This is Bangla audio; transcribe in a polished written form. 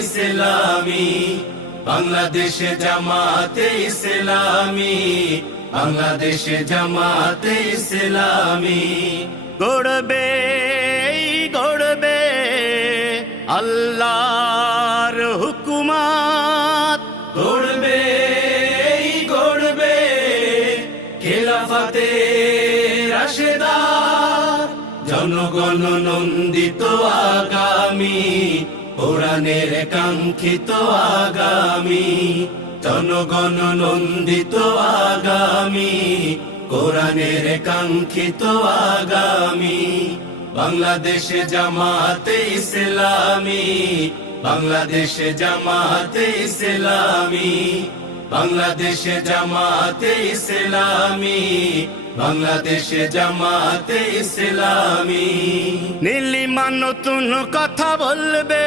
ইসলামী, বাংলাদেশে জামাতে ইসলামী, বাংলাদেশে জামাতে ইসলামী। গড়বে গড়বে আল্লাহর হুকুমত, গড়বে গড়বে খেলাফতে রাশেদা, জনগণ নন্দিত আগামী, কোরআনের কাঙ্ক্ষিত আগামী, জনগণ নন্দিত আগামী, কোরআনের কাঙ্ক্ষিত আগামী। বাংলাদেশে জামাতে ইসলামী, বাংলাদেশে জামাতে ইসলামী, বাংলাদেশে জামাতে ইসলামী, বাংলাদেশে জামাতে ইসলামী। নীলিমা নতুন কথা বলবে,